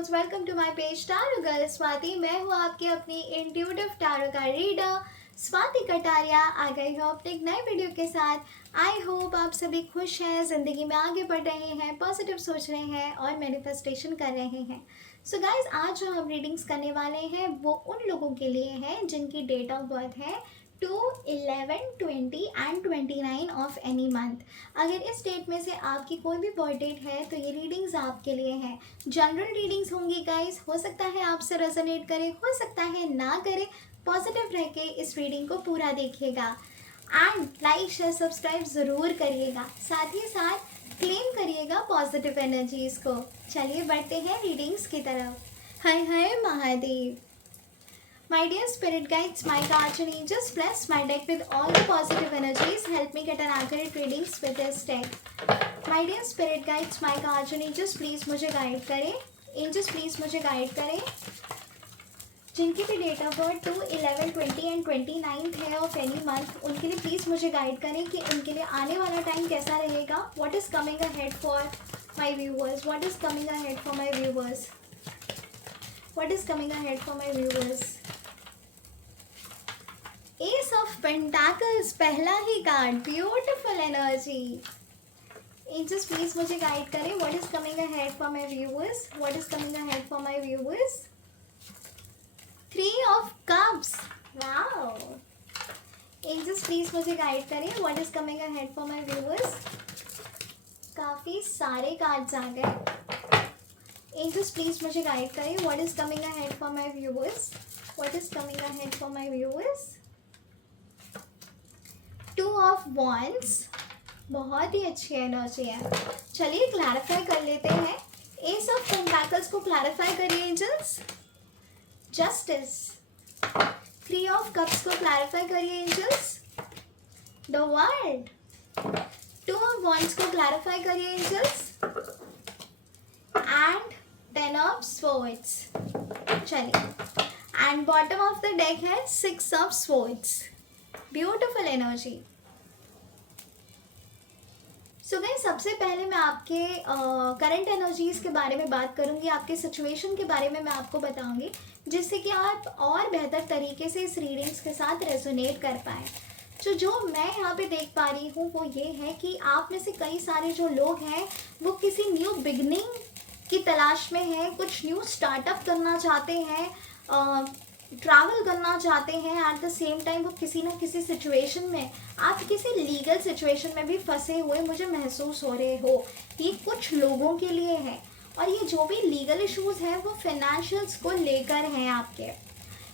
Souls, welcome to my page tarot girl Swati. मैं हूँ आपकी अपनी इंट्यूटिव टैरो का रीडर स्वाति कटारिया। आ गई हूँ अपने एक नए वीडियो के साथ। आई होप आप सभी खुश हैं, ज़िंदगी में आगे बढ़ रहे हैं, पॉजिटिव सोच रहे हैं और मैनिफेस्टेशन कर रहे हैं। सो गाइज, आज जो हम रीडिंग्स करने वाले हैं वो उन लोगों के लिए है जिनकी डेट ऑफ बर्थ है 2, 11, 20 एंड 29 ऑफ एनी मंथ। अगर इस डेट में से आपकी कोई भी बर्थ डेट है तो ये रीडिंग्स आपके लिए हैं। जनरल रीडिंग्स होंगी गाइस, हो सकता है आपसे रेजोनेट करे, हो सकता है ना करे। पॉजिटिव रह के इस रीडिंग को पूरा देखिएगा एंड लाइक शेयर सब्सक्राइब ज़रूर करिएगा। साथ ही साथ क्लेम करिएगा पॉजिटिव एनर्जीज को। चलिए बढ़ते हैं रीडिंग्स की तरफ। हर हर Mahadev. My dear spirit guides, my guardian angels, bless my deck with all the positive energies. Help me get an accurate readings with this deck. My dear spirit guides, my guardian angels, please मुझे guide करें। Angels please मुझे guide करें। जिनकी भी date of birth 2, 11, 20 and 29 है of any month, उनके लिए please मुझे गाइड करें कि उनके लिए आने वाला टाइम कैसा रहेगा। What is coming ahead for my viewers? What is coming ahead for my viewers? What is coming ahead for my viewers? Ace of pentacles, पहला ही card, beautiful energy. Angels please मुझे गाइड करें। What is coming ahead for my viewers? What is coming ahead for my viewers? 3 of cups, wow. Angels please मुझे guide करें। What is coming ahead for my viewers? काफी सारे cards आ गए। Angels please मुझे guide करें। What is coming ahead for my viewers? What is coming ahead for my viewers? 2 of wands, बहुत ही अच्छी एनर्जी है। चलिए क्लैरिफाई कर लेते हैं। एस ऑफ पेंटाकल्स को क्लैरिफाई करिए एंजल्स। जस्टिस। 3 ऑफ कप्स को क्लैरिफाई करिए angels. The world. 2 of wands को क्लैरिफाई करिए एंजल्स एंड 10 ऑफ स्वॉर्ड्स। चलिए, and bottom of the deck है 6 of swords. Beautiful energy. So guys, सबसे पहले मैं आपके करंट एनर्जीज के बारे में बात करूंगी, आपके सिचुएशन के बारे में मैं आपको बताऊंगी, जिससे कि आप और बेहतर तरीके से इस रीडिंग्स के साथ रेजोनेट कर पाए। तो जो मैं यहाँ पे देख पा रही हूँ वो ये है कि आप में से कई सारे जो लोग हैं वो किसी न्यू बिगनिंग की तलाश में हैं, कुछ न्यू स्टार्टअप करना चाहते हैं, ट्रैवल करना चाहते हैं। एट द सेम टाइम वो किसी ना किसी सिचुएशन में, आप किसी लीगल सिचुएशन में भी फंसे हुए मुझे महसूस हो रहे हो। ये कुछ लोगों के लिए है और ये जो भी लीगल इश्यूज हैं वो फाइनेंशियल्स को लेकर हैं। आपके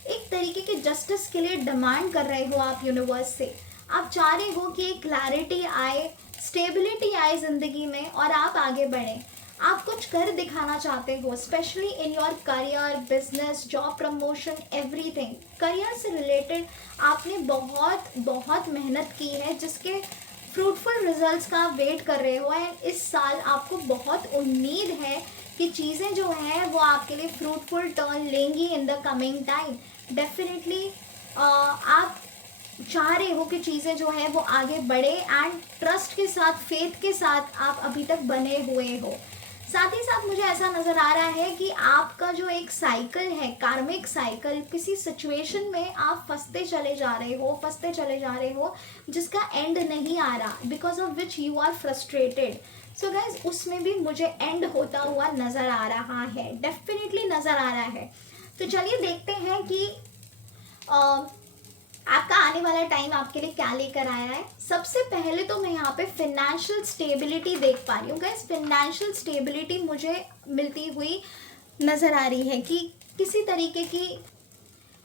एक तरीके के जस्टिस के लिए डिमांड कर रहे हो आप यूनिवर्स से। आप चाह रहे हो कि एक क्लैरिटी आए, स्टेबिलिटी आए ज़िंदगी में और आप आगे बढ़ें। आप कुछ कर दिखाना चाहते हो, specially in your career, business, job promotion, everything. Career से रिलेटेड आपने बहुत बहुत मेहनत की है, जिसके फ्रूटफुल रिजल्ट्स का आप वेट कर रहे हो। एंड इस साल आपको बहुत उम्मीद है कि चीज़ें जो हैं वो आपके लिए फ्रूटफुल टर्न लेंगी in the coming time. Definitely आप चाह रहे हो कि चीज़ें जो है वो आगे बढ़े एंड ट्रस्ट के साथ, फेथ के साथ आप अभी तक बने हुए हो। साथ ही साथ मुझे ऐसा नज़र आ रहा है कि आपका जो एक साइकिल है, कार्मिक साइकिल, किसी सिचुएशन में आप फंसते चले जा रहे हो जिसका एंड नहीं आ रहा, because of which you are frustrated. So guys, उसमें भी मुझे एंड होता हुआ नज़र आ रहा है, डेफिनेटली नज़र आ रहा है। तो चलिए देखते हैं कि आपका आने वाला टाइम आपके लिए क्या लेकर आया है। सबसे पहले तो मैं यहाँ पे फिनेंशियल स्टेबिलिटी देख पा रही हूँ गाइस। फिनेंशियल स्टेबिलिटी मुझे मिलती हुई नज़र आ रही है कि किसी तरीके की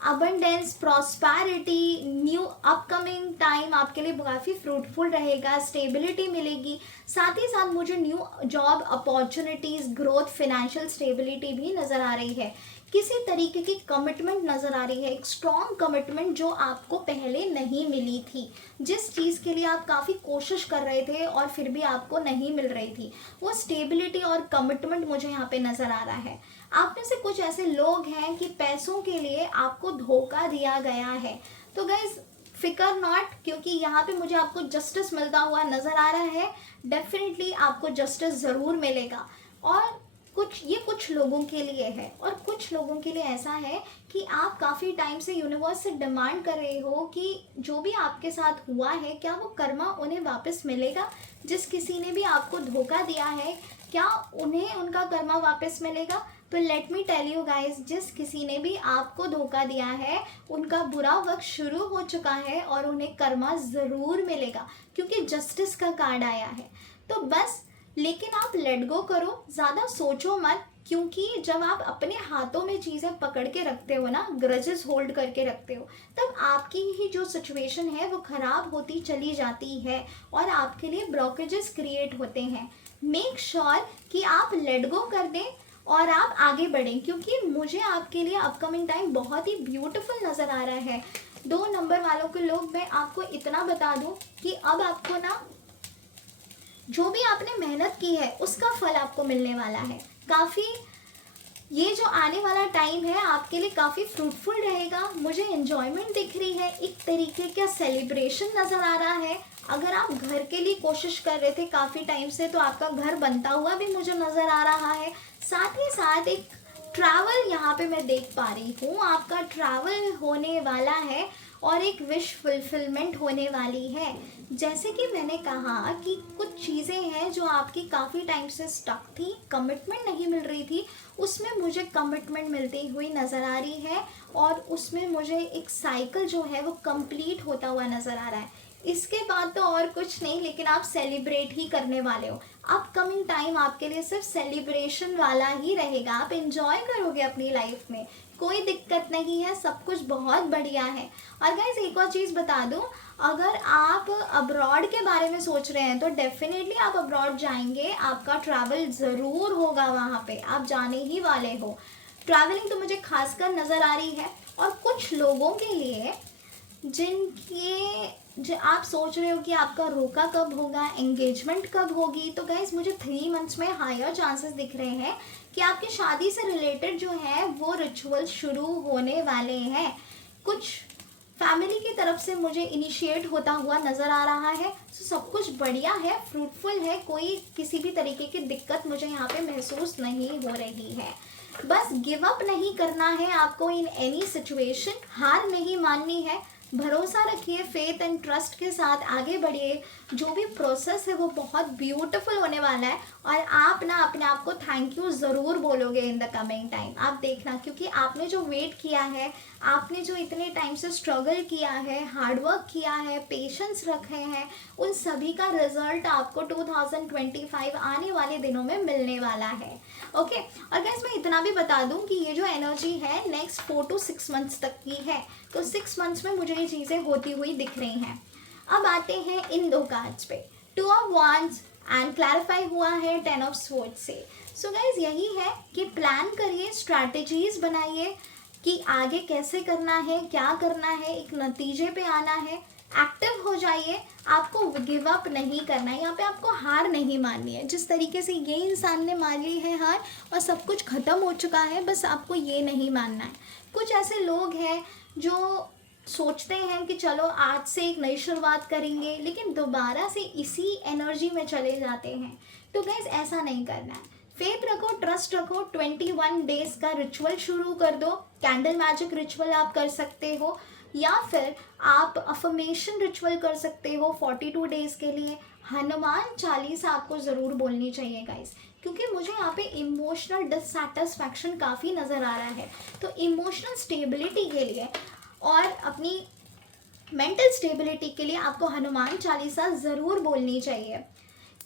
abundance, prosperity, new upcoming time आपके लिए काफ़ी फ्रूटफुल रहेगा, स्टेबिलिटी मिलेगी। साथ ही साथ मुझे new job opportunities, growth, financial stability भी नज़र आ रही है। किसी तरीके की कमिटमेंट नज़र आ रही है, एक स्ट्रॉन्ग कमिटमेंट जो आपको पहले नहीं मिली थी। जिस चीज़ के लिए आप काफ़ी कोशिश कर रहे थे और फिर भी आपको नहीं मिल रही थी, वो स्टेबिलिटी और कमिटमेंट मुझे यहाँ पे नज़र आ रहा है। आप में से कुछ ऐसे लोग हैं कि पैसों के लिए आपको धोखा दिया गया है। तो गाइज, फिकर नॉट, क्योंकि यहाँ पे मुझे आपको जस्टिस मिलता हुआ नज़र आ रहा है। डेफिनेटली आपको जस्टिस ज़रूर मिलेगा। और कुछ लोगों के लिए है, और कुछ लोगों के लिए ऐसा है कि आप काफ़ी टाइम से यूनिवर्स से डिमांड कर रहे हो कि जो भी आपके साथ हुआ है क्या वो कर्मा उन्हें वापस मिलेगा। जिस किसी ने भी आपको धोखा दिया है क्या उन्हें उनका कर्मा वापस मिलेगा। तो let me tell you guys, जिस किसी ने भी आपको धोखा दिया है उनका बुरा वक्त शुरू हो चुका है और उन्हें कर्मा ज़रूर मिलेगा, क्योंकि जस्टिस का कार्ड आया है। तो बस, लेकिन आप लेट गो करो, ज़्यादा सोचो मत, क्योंकि जब आप अपने हाथों में चीज़ें पकड़ के रखते हो ना, ग्रजेस होल्ड करके रखते हो, तब आपकी ही जो सिचुएशन है वो ख़राब होती चली जाती है और आपके लिए ब्लॉकेजेस क्रिएट होते हैं। मेक श्योर कि आप लेट गो कर दें और आप आगे बढ़ें, क्योंकि मुझे आपके लिए अपकमिंग टाइम बहुत ही ब्यूटीफुल नज़र आ रहा है। 2 नंबर वालों के लोग, मैं आपको इतना बता दूं कि अब आपको ना जो भी आपने मेहनत की है उसका फल आपको मिलने वाला है। काफ़ी ये जो आने वाला टाइम है आपके लिए काफ़ी फ्रूटफुल रहेगा। मुझे एन्जॉयमेंट दिख रही है, एक तरीके का सेलिब्रेशन नज़र आ रहा है। अगर आप घर के लिए कोशिश कर रहे थे काफ़ी टाइम से, तो आपका घर बनता हुआ भी मुझे नज़र आ रहा है। साथ ही साथ एक ट्रैवल यहाँ पे मैं देख पा रही हूँ, आपका ट्रैवल होने वाला है और एक विश फुलफिलमेंट होने वाली है। जैसे कि मैंने कहा कि कुछ चीज़ें हैं जो आपकी काफ़ी टाइम से स्टक थी, कमिटमेंट नहीं मिल रही थी, उसमें मुझे कमिटमेंट मिलती हुई नज़र आ रही है और उसमें मुझे एक साइकिल जो है वो कंप्लीट होता हुआ नज़र आ रहा है। इसके बाद तो और कुछ नहीं, लेकिन आप सेलिब्रेट ही करने वाले हो। अपकमिंग टाइम आपके लिए सिर्फ सेलिब्रेशन वाला ही रहेगा, आप एंजॉय करोगे अपनी लाइफ में, कोई दिक्कत नहीं है, सब कुछ बहुत बढ़िया है। और गाइस एक और चीज़ बता दूं, अगर आप अब्रॉड के बारे में सोच रहे हैं तो डेफिनेटली आप अब्रॉड जाएंगे, आपका ट्रैवल ज़रूर होगा, वहाँ पे आप जाने ही वाले हो। ट्रैवलिंग तो मुझे खासकर नज़र आ रही है। और कुछ लोगों के लिए जो आप सोच रहे हो कि आपका रोका कब होगा, एंगेजमेंट कब होगी, तो गाइस मुझे 3 मंथ्स में हायर चांसेस दिख रहे हैं कि आपकी शादी से रिलेटेड जो है वो रिचुअल शुरू होने वाले हैं। कुछ फैमिली की तरफ से मुझे इनिशिएट होता हुआ नज़र आ रहा है। तो सब कुछ बढ़िया है, फ्रूटफुल है, कोई किसी भी तरीके की दिक्कत मुझे यहाँ पे महसूस नहीं हो रही है। बस गिव अप नहीं करना है आपको इन एनी सिचुएशन, हार नहीं माननी है, भरोसा रखिए, फेथ एंड ट्रस्ट के साथ आगे बढ़िए। जो भी प्रोसेस है वो बहुत ब्यूटीफुल होने वाला है और आप ना अपने आप को थैंक यू ज़रूर बोलोगे इन द कमिंग टाइम। आप देखना, क्योंकि आपने जो वेट किया है, आपने जो इतने टाइम से स्ट्रगल किया है, हार्डवर्क किया है, पेशेंस रखे हैं, उन सभी का रिजल्ट आपको 2025 आने वाले दिनों में मिलने वाला है। ओके, और गाइस मैं इतना भी बता दूं कि ये जो एनर्जी है नेक्स्ट 4 to 6 मंथ्स तक की है, तो 6 मंथ्स में मुझे ये चीज़ें होती हुई दिख रही हैं। अब आते हैं इन 2 कार्ड्स पे, 2 of Wands एंड क्लैरिफाई हुआ है 10 of Swords से। सो गाइज यही है कि प्लान करिए, स्ट्रैटेजीज बनाइए कि आगे कैसे करना है, क्या करना है, एक नतीजे पे आना है, एक्टिव हो जाइए। आपको गिव अप नहीं करना है, यहाँ पे आपको हार नहीं माननी है। जिस तरीके से ये इंसान ने मान ली है हार और सब कुछ ख़त्म हो चुका है, बस आपको ये नहीं मानना है। कुछ ऐसे लोग हैं जो सोचते हैं कि चलो आज से एक नई शुरुआत करेंगे, लेकिन दोबारा से इसी एनर्जी में चले जाते हैं। तो गाइस ऐसा नहीं करना है, फेथ रखो, ट्रस्ट रखो, 21 डेज का रिचुअल शुरू कर दो। कैंडल मैजिक रिचुअल आप कर सकते हो, या फिर आप अफर्मेशन रिचुअल कर सकते हो 42 डेज के लिए। हनुमान चालीसा आपको ज़रूर बोलनी चाहिए गाइस, क्योंकि मुझे यहाँ पे इमोशनल डिससैटिस्फैक्शन काफ़ी नज़र आ रहा है। तो इमोशनल स्टेबिलिटी के लिए और अपनी मेंटल स्टेबिलिटी के लिए आपको हनुमान चालीसा ज़रूर बोलनी चाहिए।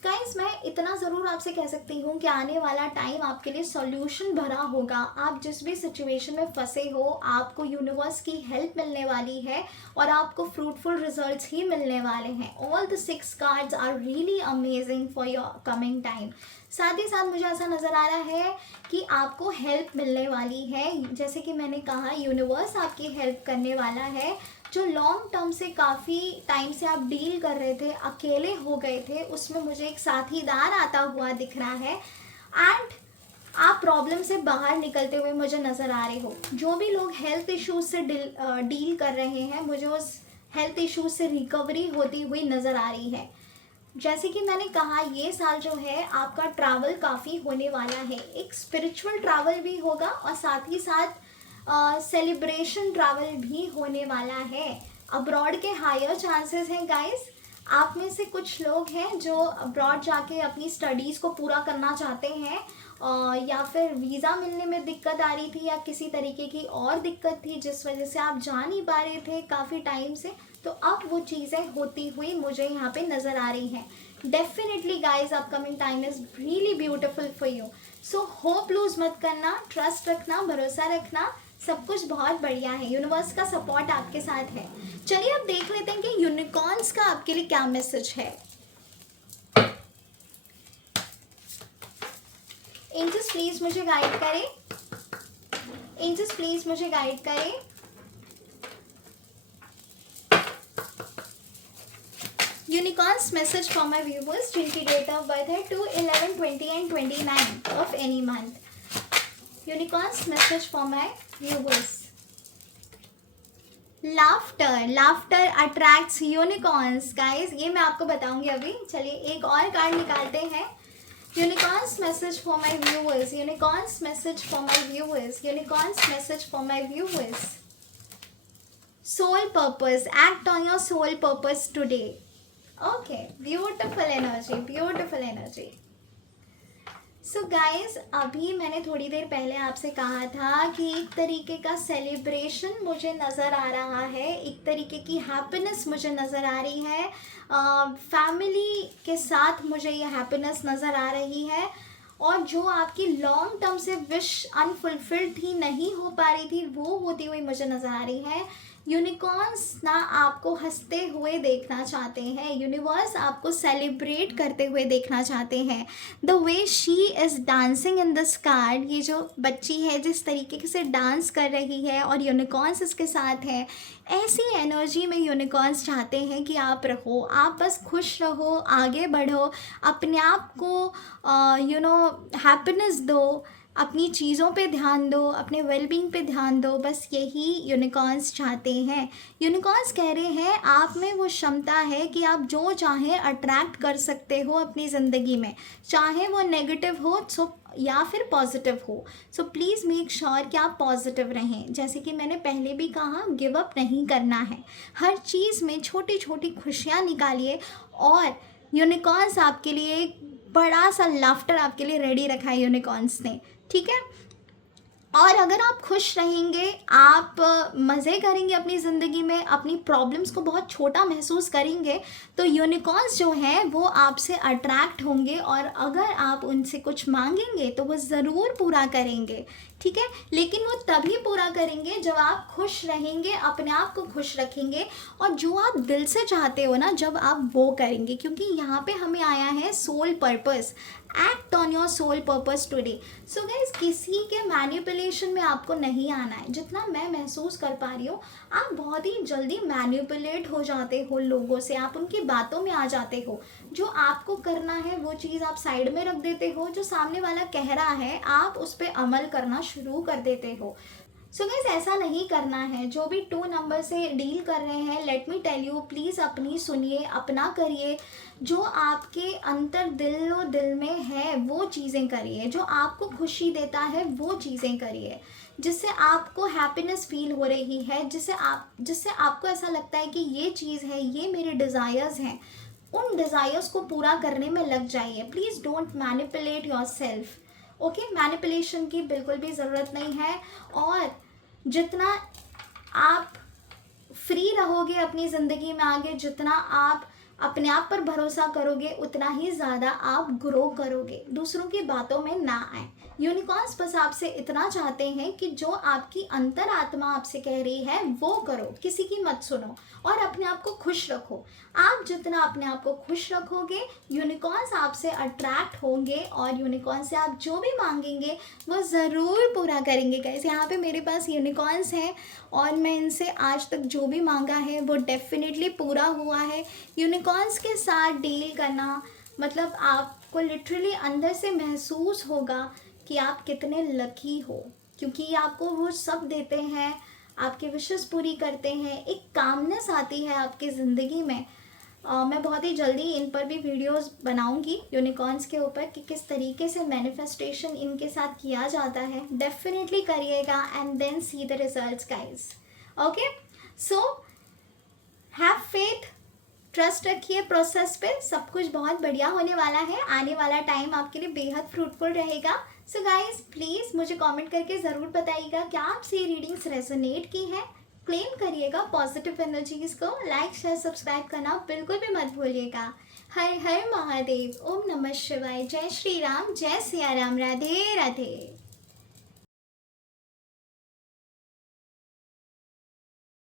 गाइस मैं इतना ज़रूर आपसे कह सकती हूँ कि आने वाला टाइम आपके लिए सॉल्यूशन भरा होगा। आप जिस भी सिचुएशन में फंसे हो, आपको यूनिवर्स की हेल्प मिलने वाली है और आपको फ्रूटफुल रिजल्ट्स ही मिलने वाले हैं। All the 6 cards are really amazing for your coming time. साथ ही साथ मुझे ऐसा नज़र आ रहा है कि आपको हेल्प मिलने वाली है। जैसे कि मैंने कहा, यूनिवर्स आपकी हेल्प करने वाला है। जो लॉन्ग टर्म से काफ़ी टाइम से आप डील कर रहे थे, अकेले हो गए थे, उसमें मुझे एक साथीदार आता हुआ दिख रहा है एंड आप प्रॉब्लम से बाहर निकलते हुए मुझे नज़र आ रहे हो। जो भी लोग हेल्थ इश्यूज से डील कर रहे हैं, मुझे उस हेल्थ इश्यूज से रिकवरी होती हुई नज़र आ रही है। जैसे कि मैंने कहा, ये साल जो है आपका ट्रैवल काफ़ी होने वाला है। एक स्पिरिचुअल ट्रैवल भी होगा और साथ ही साथ सेलिब्रेशन ट्रैवल भी होने वाला है। अब्रॉड के हायर चांसेस हैं गाइस। आप में से कुछ लोग हैं जो अब्रॉड जाके अपनी स्टडीज़ को पूरा करना चाहते हैं, या फिर वीज़ा मिलने में दिक्कत आ रही थी या किसी तरीके की और दिक्कत थी जिस वजह से आप जा नहीं पा रहे थे काफ़ी टाइम से, तो अब वो चीज़ें होती हुई मुझे यहाँ पे नज़र आ रही हैं। Definitely guys, upcoming time is really beautiful for you. So hope lose मत करना, ट्रस्ट रखना, भरोसा रखना, सब कुछ बहुत बढ़िया है। यूनिवर्स का सपोर्ट आपके साथ है। चलिए अब देख लेते हैं कि यूनिकॉर्न्स का आपके लिए क्या मैसेज है। एंजल्स प्लीज मुझे गाइड करें, एंजल्स प्लीज मुझे गाइड करें। Unicorns message for my viewers जिनकी डेट ऑफ बर्थ है 2, 11, 20 and 29 of any month. Unicorns message for my viewers. Laughter, laughter attracts unicorns. Guys ये मैं आपको बताऊंगी अभी। चलिए एक और कार्ड निकालते हैं। Unicorns message for my viewers, unicorns message for my viewers, unicorns message for my viewers. Soul purpose, act on your soul purpose today. Okay, beautiful energy, beautiful energy. So guys, अभी मैंने थोड़ी देर पहले आपसे कहा था कि एक तरीके का सेलिब्रेशन मुझे नज़र आ रहा है, एक तरीके की हैप्पीनेस मुझे नज़र आ रही है। फैमिली के साथ मुझे ये हैप्पीनेस नज़र आ रही है, और जो आपकी लॉन्ग टर्म से विश अनफुलफिल्ड थी, नहीं हो पा रही थी, वो होती हुई मुझे नज़र आ रही है। यूनिकॉर्न्स ना आपको हंसते हुए देखना चाहते हैं, यूनिवर्स आपको सेलिब्रेट करते हुए देखना चाहते हैं। The way she is dancing in this card, ये जो बच्ची है जिस तरीके से डांस कर रही है और यूनिकॉर्न्स इसके साथ है, ऐसी एनर्जी में यूनिकॉर्न्स चाहते हैं कि आप रहो, आप बस खुश रहो, आगे बढ़ो, अपने आप को हैप्पीनेस दो, अपनी चीज़ों पे ध्यान दो, अपने वेलबींग पे ध्यान दो। बस यही यूनिकॉर्न्स चाहते हैं। यूनिकॉर्न्स कह रहे हैं आप में वो क्षमता है कि आप जो चाहें अट्रैक्ट कर सकते हो अपनी ज़िंदगी में, चाहे वो नेगेटिव हो या फिर पॉजिटिव हो। सो प्लीज़ मेक श्योर कि आप पॉजिटिव रहें। जैसे कि मैंने पहले भी कहा, गिव अप नहीं करना है, हर चीज़ में छोटी छोटी खुशियाँ निकालिए, और यूनिकॉर्न्स आपके लिए एक बड़ा सा लाफ्टर आपके लिए रेडी रखा है यूनिकॉर्न्स ने, ठीक है। और अगर आप खुश रहेंगे, आप मज़े करेंगे अपनी ज़िंदगी में, अपनी प्रॉब्लम्स को बहुत छोटा महसूस करेंगे, तो यूनिकॉर्न्स जो हैं वो आपसे अट्रैक्ट होंगे, और अगर आप उनसे कुछ मांगेंगे तो वो ज़रूर पूरा करेंगे, ठीक है। लेकिन वो तभी पूरा करेंगे जब आप खुश रहेंगे, अपने आप को खुश रखेंगे, और जो आप दिल से चाहते हो ना, जब आप वो करेंगे। क्योंकि यहाँ पे हमें आया है soul purpose, act on your soul purpose today. So guys, किसी के मैनिपुलेशन में आपको नहीं आना है। जितना मैं महसूस कर पा रही हूँ, आप बहुत ही जल्दी मैनिपुलेट हो जाते हो लोगों से, आप उनकी बातों में आ जाते हो। जो आपको करना है वो चीज़ आप साइड में रख देते हो, जो सामने वाला कह रहा है आप उस पर अमल करना शुरू कर देते हो। सो गाइस, ऐसा नहीं करना है। जो भी 2 नंबर से डील कर रहे हैं, let me tell you, please अपनी सुनिए, अपना करिए। जो आपके अंतर दिल में है वो चीज़ें करिए, जो आपको खुशी देता है वो चीज़ें करिए, जिससे आपको हैप्पीनेस फील हो रही है, जिससे आपको ऐसा लगता है कि ये चीज़ है, ये मेरे डिज़ायर्स हैं। उन डिज़ायर्स को पूरा करने में लग जाइए। Please don't manipulate your self. Okay, manipulation की बिल्कुल भी ज़रूरत नहीं है। और जितना आप फ्री रहोगे अपनी ज़िंदगी में आगे, जितना आप अपने आप पर भरोसा करोगे, उतना ही ज़्यादा आप ग्रो करोगे। दूसरों की बातों में ना आए। यूनिकॉर्न्स बस आपसे इतना चाहते हैं कि जो आपकी अंतर आत्मा आपसे कह रही है वो करो, किसी की मत सुनो, और अपने आप को खुश रखो। आप जितना अपने आप को खुश रखोगे, यूनिकॉर्न्स आपसे अट्रैक्ट होंगे, और यूनिकॉर्न से आप जो भी मांगेंगे वो ज़रूर पूरा करेंगे। गाइस, यहाँ पे मेरे पास यूनिकॉर्न्स हैं, और मैं इनसे आज तक जो भी मांगा है वो डेफिनेटली पूरा हुआ है। यूनिकॉर्न्स के साथ डील करना मतलब आपको लिटरली अंदर से महसूस होगा कि आप कितने लकी हो, क्योंकि आपको वो सब देते हैं, आपके विशेस पूरी करते हैं, एक कामनेस आती है आपकी ज़िंदगी में। मैं बहुत ही जल्दी इन पर भी वीडियोस बनाऊंगी यूनिकॉर्न्स के ऊपर कि किस तरीके से मैनिफेस्टेशन इनके साथ किया जाता है। डेफिनेटली करिएगा and then see the results guys. Okay, so have faith, trust रखिए प्रोसेस पे, सब कुछ बहुत बढ़िया होने वाला है। आने वाला टाइम आपके लिए बेहद फ्रूटफुल रहेगा। सो गाइज प्लीज़ मुझे कमेंट करके ज़रूर बताइएगा क्या आपसे ये रीडिंग्स रेजोनेट की है। क्लेम करिएगा पॉजिटिव एनर्जीज को। लाइक शेयर सब्सक्राइब करना बिल्कुल भी मत भूलिएगा। हर हर महादेव, ओम नमः शिवाय, जय श्री राम, जय सिया राम, राधे राधे।